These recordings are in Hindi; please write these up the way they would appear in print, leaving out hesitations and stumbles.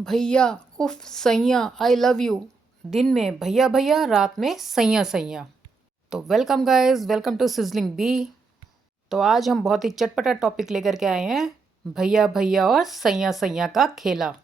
भैया उफ सैया आई लव यू। दिन में भैया भैया, रात में सैया सैया। तो welcome guys, welcome to sizzling bee. तो आज हम बहुत ही चटपटा टॉपिक लेकर के आए हैं, भैया भैया और सैया सैया का खेला।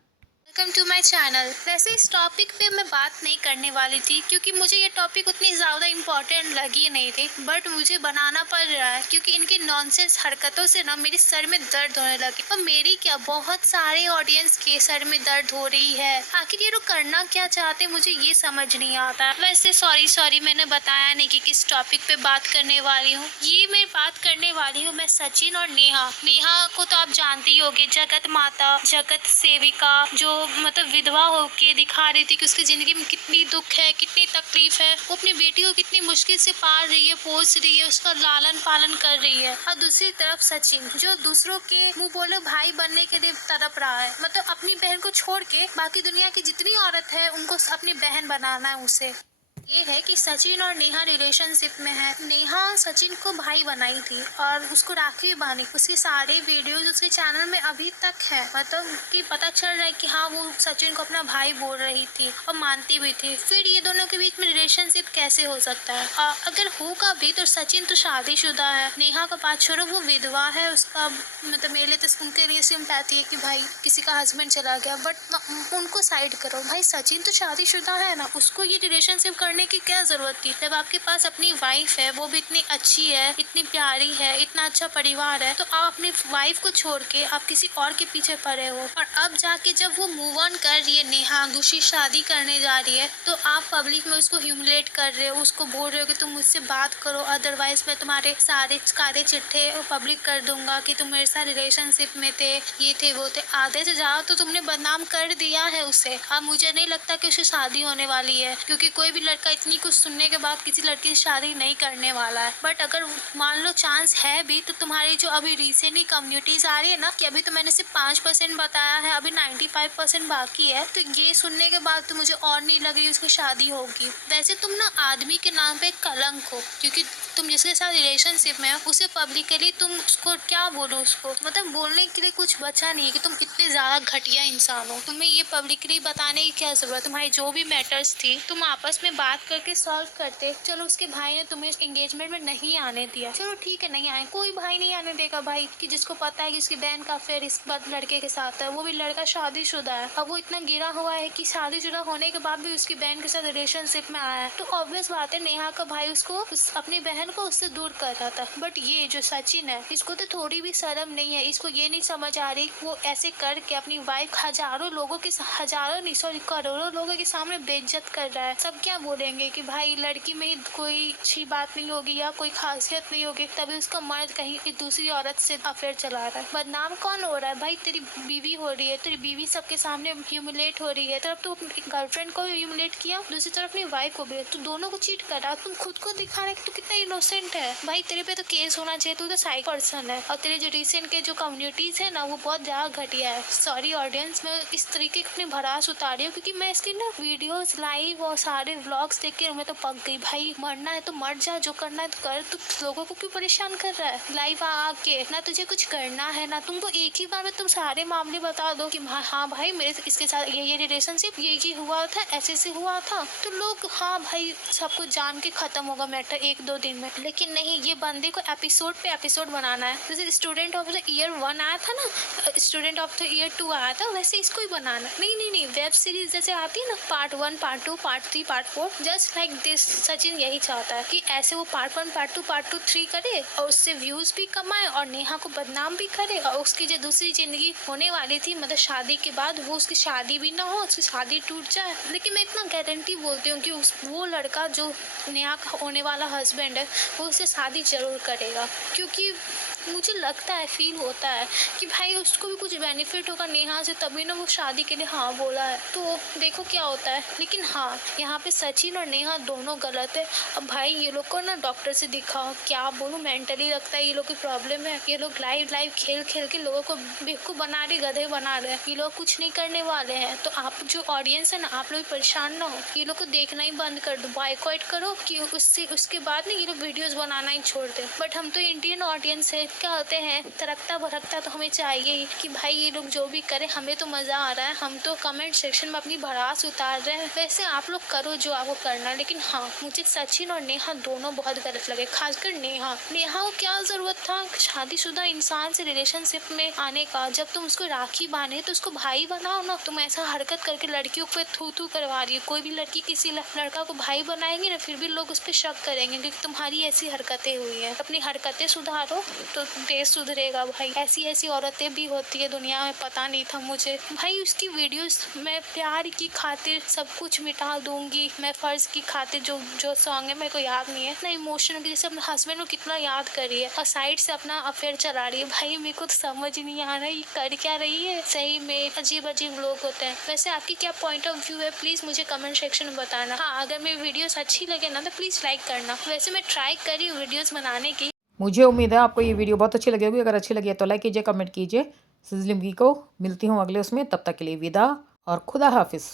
Welcome to my channel. वैसे इस टॉपिक पे मैं बात नहीं करने वाली थी क्योंकि मुझे ये टॉपिक उतनी ज़्यादा इम्पोर्टेंट लगी नहीं थी, बट मुझे बनाना पड़ रहा है क्योंकि इनकी नॉनसेंस हरकतों से ना मेरे सर में दर्द होने लगी। और मेरी क्या, बहुत सारे ऑडियंस के सर में दर्द हो रही है। आखिर ये लोग करना क्या चाहते, मुझे ये समझ नहीं आता। वैसे सॉरी मैंने बताया नहीं कि किस टॉपिक पे बात करने वाली हूँ। ये मैं बात करने वाली हूँ मैं सचिन और नेहा। नेहा को तो आप जानते ही होंगे, जगत माता, जगत सेविका, जो मतलब विधवा होके दिखा रही थी कि उसकी जिंदगी में कितनी दुख है, कितनी तकलीफ है। वो अपनी बेटी को कितनी मुश्किल से पाल रही है, पोस रही है, उसका लालन पालन कर रही है। और दूसरी तरफ सचिन, जो दूसरों के मुंह बोले भाई बनने के लिए तड़प रहा है। मतलब अपनी बहन को छोड़ के बाकी दुनिया की जितनी औरत है उनको अपनी बहन बनाना है उसे। ये है कि सचिन और नेहा रिलेशनशिप में है। नेहा सचिन को भाई बनाई थी और उसको राखी बांधी। उसके सारे वीडियोस उसके चैनल में अभी तक है। मतलब कि पता चल रहा है कि हाँ, वो सचिन को अपना भाई बोल रही थी और मानती भी थी। फिर ये दोनों के बीच में रिलेशनशिप कैसे हो सकता है? अगर होगा भी तो सचिन तो शादीशुदा है। नेहा का बात छोड़ो, वो विधवा है। उसका मतलब मेरे लिए तो उनके लिए सिंपैथी है कि भाई किसी का हस्बैंड चला गया, बट उनको साइड करो। भाई सचिन तो शादीशुदा है ना, उसको ये रिलेशनशिप करने की क्या जरूरत थी? जब आपके पास अपनी वाइफ है, वो भी इतनी अच्छी है, इतनी प्यारी है, इतना अच्छा परिवार है, तो आप अपनी वाइफ को छोड़ के आप किसी और के पीछे पड़े हो। और अब जाके जब वो मूव ऑन कर रही है, नेहा दूसरी शादी करने जा रही है, तो आप पब्लिक में उसको ह्यूमिलेट कर रहे हो, उसको बोल रहे हो कि तुम मुझसे बात करो, अदरवाइज मैं तुम्हारे सारे कारे चिट्ठे पब्लिक कर दूंगा कि तुम मेरे साथ रिलेशनशिप में थे, ये थे वो थे। आधे से ज्यादा तो तुमने बदनाम कर दिया है उसे। अब मुझे नहीं लगता कि उसे शादी होने वाली है, क्योंकि कोई भी लड़का इतनी कुछ सुनने के बाद किसी लड़की से शादी नहीं करने वाला है। बट अगर मान लो चांस है भी, तो तुम्हारी जो अभी रिसेंटली कम्युनिटीज आ रही है ना, कि अभी तो मैंने सिर्फ 5% बताया है, अभी 95% बाकी है, तो ये सुनने के बाद तो मुझे और नहीं लग रही उसकी शादी होगी। वैसे तुम ना आदमी के नाम पे कलंक हो, क्योंकि तुम जिसके साथ रिलेशनशिप में हो उसे पब्लिकली तुम उसको क्या बोलो, उसको मतलब बोलने के लिए कुछ बचा नहीं है कि तुम इतने ज्यादा घटिया इंसान हो। तुम्हें ये पब्लिकली बताने की क्या जरूरत? तुम्हारी जो भी मैटर्स थी तुम आपस में बात करके सॉल्व करते। चलो उसके भाई ने तुम्हें एंगेजमेंट में नहीं आने दिया, चलो ठीक है, नहीं आए, कोई भाई नहीं आने देगा भाई, कि जिसको पता है कि उसकी बहन का अफेयर इस लड़के के साथ है, वो भी लड़का शादीशुदा है। अब वो इतना गिरा हुआ है कि शादीशुदा होने के बाद भी उसकी बहन के साथ रिलेशनशिप में आया है, तो ऑब्वियस बात है नेहा का भाई उसको अपनी बहन को उससे दूर कर रहा था। बट ये जो सचिन है, इसको तो थोड़ी भी शर्म नहीं है। इसको ये नहीं समझ आ रही वो ऐसे करके अपनी वाइफ हजारों लोगों के, हजारों नहीं सॉरी करोड़ों लोगों के सामने बेइज्जत कर रहा है। सब क्या बोलेंगे कि भाई लड़की में ही कोई अच्छी बात नहीं होगी या कोई खासियत नहीं होगी, तभी उसका मर्द कहीं की दूसरी औरत से अफेयर चला रहा है। बदनाम कौन हो रहा है? भाई तेरी बीवी हो रही है, तेरी बीवी सबके सामने ह्यूमिलेट हो रही है। तरफ तू अपनी गर्लफ्रेंड को भी ह्यूमिलेट किया, दूसरी तरफ अपनी वाइफ को भी, तू दोनों को चीट कर रहा। तुम खुद को दिखा रहे तू कितना इनोसेंट है। भाई तेरे पे तो केस होना चाहिए, तू तो साइको पर्सन है। और तेरे जो रिसेंट के जो कम्युनिटीज है ना, वो बहुत ज्यादा घटिया है। सॉरी ऑडियंस, मैं इस तरीके की अपनी भड़ास उतारी हूँ क्योंकि मैं इसके ना वीडियोस लाइव और सारे व्लॉग्स देख के मैं तो पक गई। भाई मरना है तो मर जा, जो करना है तो कर, तू लोगों को क्यों परेशान कर रहा है लाइव आके? ना तुझे कुछ करना है, ना तुमको एक ही बार में तुम सारे मामले बता दो कि हाँ भाई मेरे इसके साथ ये रिलेशनशिप ये हुआ था, ऐसे हुआ था, तो लोग हाँ भाई सब कुछ जान के खत्म होगा मैटर 1-2 दिन में। लेकिन नहीं, ये बंदे को एपिसोड पे एपिसोड बनाना है। जैसे स्टूडेंट ऑफ द ईयर 1 आया था ना, स्टूडेंट ऑफ द ईयर 2 आया था, वैसे इसको ही बनाना। नहीं, वेब सीरीज जैसे आती है ना, part 1, part 2, part 3, part 4, just like this. Sachin यही चाहता है कि ऐसे वो पार्ट 1, पार्ट 2, पार्ट 2, 3 करे और उससे व्यूज भी कमाए और नेहा को बदनाम भी करे, और उसकी जो दूसरी जिंदगी होने वाली थी मतलब शादी के बाद, वो उसकी शादी भी ना हो, उसकी शादी टूट जाए। लेकिन मैं इतना गारंटी बोलती हूँ कि वो लड़का जो नेहा का होने वाला हस्बैंड है, वो उससे शादी जरूर करेगा। क्योंकि मुझे लगता है, फील होता है कि भाई उसको भी कुछ बेनिफिट होगा नेहा से, तभी ना वो शादी के लिए हाँ बोला है। तो देखो क्या होता है। लेकिन हाँ, यहाँ पे सचिन और नेहा दोनों गलत है। अब भाई ये लोग को ना डॉक्टर से दिखाओ, क्या बोलूं, मेंटली लगता है ये लोग की प्रॉब्लम है। ये लोग लाइव खेल के लोगों को बेवकूफ बना रहे, गधे बना रहे हैं। ये लोग कुछ नहीं करने वाले हैं। तो आप जो ऑडियंस है ना, आप लोग परेशान ना हो, ये लोग को देखना ही बंद कर दो, बॉयकॉट करो कि उसके बाद ना ये लोग वीडियोस बनाना ही छोड़ दे। बट हम तो इंडियन ऑडियंस है, क्या होते हैं, तरकता भड़कता तो हमें चाहिए ही कि भाई ये लोग जो भी करें हमें तो मज़ा आ रहा है, हम तो कमेंट सेक्शन में अपनी भड़ास उतार रहे हैं। वैसे आप लोग करो जो आपको करना है, लेकिन हाँ, मुझे सचिन और नेहा दोनों बहुत गलत लगे, खासकर नेहा को क्या ज़रूरत था शादीशुदा इंसान से रिलेशनशिप में आने का। जब तुम उसको राखी बांधे तो उसको भाई बनाओ ना। तुम ऐसा हरकत करके लड़कियों पे थू थू करवा रही है। कोई भी लड़की किसी लड़का को भाई बनाएगी ना, फिर भी लोग उस पर शक करेंगे क्योंकि तुम्हारी ऐसी हरकतें हुई है। अपनी हरकतें सुधारो तो देश सुधरेगा भाई। ऐसी ऐसी औरतें भी होती है दुनिया में, पता नहीं था मुझे। भाई उसकी वीडियोस मैं प्यार की खातिर सब कुछ मिटा दूंगी, मैं फर्ज की खातिर जो सॉन्ग है मेरे को याद नहीं है, इतना इमोशनल की जैसे अपने हस्बैंड को कितना याद कर रही है और साइड से अपना अफेयर चला रही है। भाई मेरे को तो समझ नहीं आ रहा है ये कर क्या रही है। सही में अजीब अजीब लोग होते हैं। वैसे आपकी क्या पॉइंट ऑफ व्यू है, प्लीज मुझे कमेंट सेक्शन में बताना। हाँ, अगर मेरी वीडियोस अच्छी लगे ना तो प्लीज लाइक करना। वैसे मैं ट्राई करी वीडियोस बनाने की। मुझे उम्मीद है आपको ये वीडियो बहुत अच्छी लगी होगी। अगर अच्छी लगी है तो लाइक कीजिए, कमेंट कीजिए। सिजलिंग बी को मिलती हूँ अगले उसमें, तब तक के लिए विदा और खुदा हाफिज़।